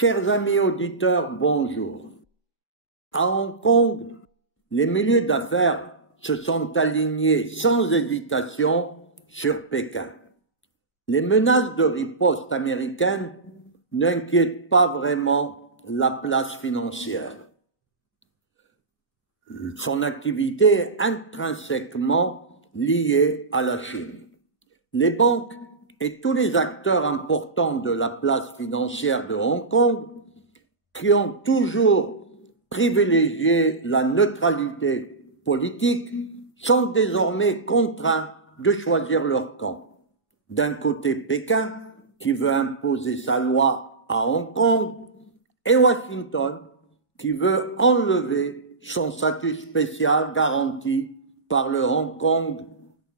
Chers amis auditeurs, bonjour. À Hong Kong, les milieux d'affaires se sont alignés sans hésitation sur Pékin. Les menaces de riposte américaine n'inquiètent pas vraiment la place financière. Son activité est intrinsèquement liée à la Chine. Les banques et tous les acteurs importants de la place financière de Hong Kong, qui ont toujours privilégié la neutralité politique, sont désormais contraints de choisir leur camp. D'un côté, Pékin, qui veut imposer sa loi à Hong Kong, et Washington, qui veut enlever son statut spécial garanti par le Hong Kong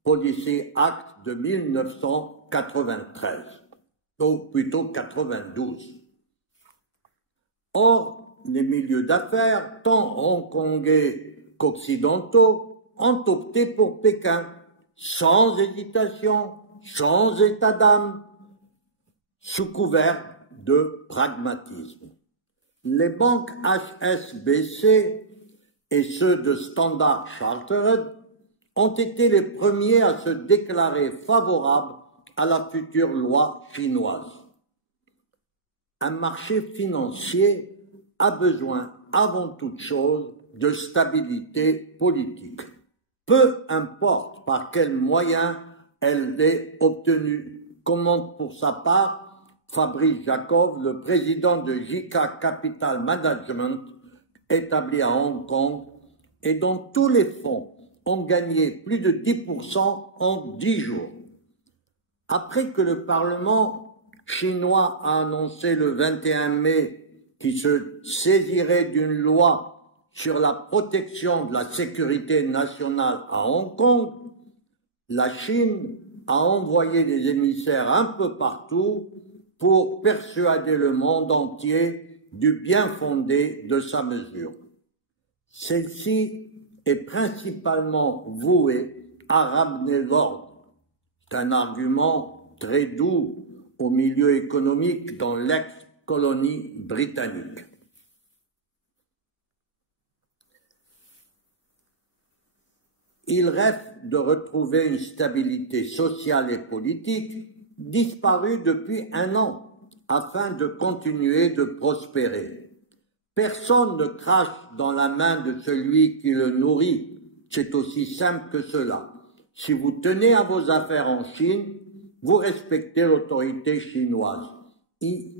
Policy Act de 1993, ou plutôt 92. Or, les milieux d'affaires, tant hongkongais qu'occidentaux, ont opté pour Pékin, sans hésitation, sans état d'âme, sous couvert de pragmatisme. Les banques HSBC et ceux de Standard Chartered ont été les premiers à se déclarer favorables à la future loi chinoise. Un marché financier a besoin, avant toute chose, de stabilité politique. Peu importe par quels moyens elle est obtenue, commente pour sa part Fabrice Jacov, le président de JK Capital Management, établi à Hong Kong, et dont tous les fonds ont gagné plus de 10% en 10 jours. Après que le Parlement chinois a annoncé le 21 mai qu'il se saisirait d'une loi sur la protection de la sécurité nationale à Hong Kong, la Chine a envoyé des émissaires un peu partout pour persuader le monde entier du bien fondé de sa mesure. Celle-ci est principalement vouée à ramener l'ordre. C'est un argument très doux au milieu économique dans l'ex-colonie britannique. Il rêve de retrouver une stabilité sociale et politique disparue depuis 1 an, afin de continuer de prospérer. Personne ne crache dans la main de celui qui le nourrit, c'est aussi simple que cela. Si vous tenez à vos affaires en Chine, vous respectez l'autorité chinoise.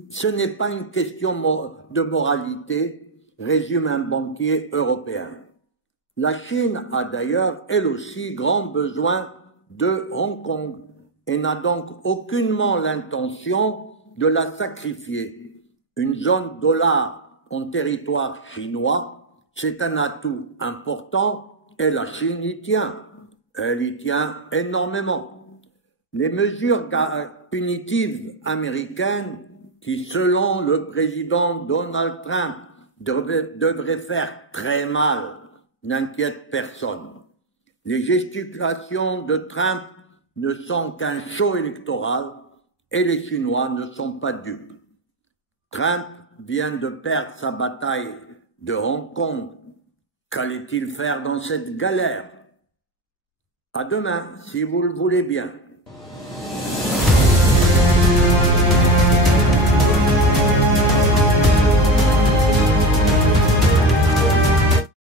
Ce n'est pas une question de moralité, résume un banquier européen. La Chine a d'ailleurs, elle aussi, grand besoin de Hong Kong et n'a donc aucunement l'intention de la sacrifier. Une zone dollar en territoire chinois, c'est un atout important et la Chine y tient. Elle y tient énormément. Les mesures punitives américaines qui, selon le président Donald Trump, devraient faire très mal, n'inquiètent personne. Les gesticulations de Trump ne sont qu'un show électoral et les Chinois ne sont pas dupes. Trump vient de perdre sa bataille de Hong Kong. Qu'allait-il faire dans cette galère? À demain, si vous le voulez bien.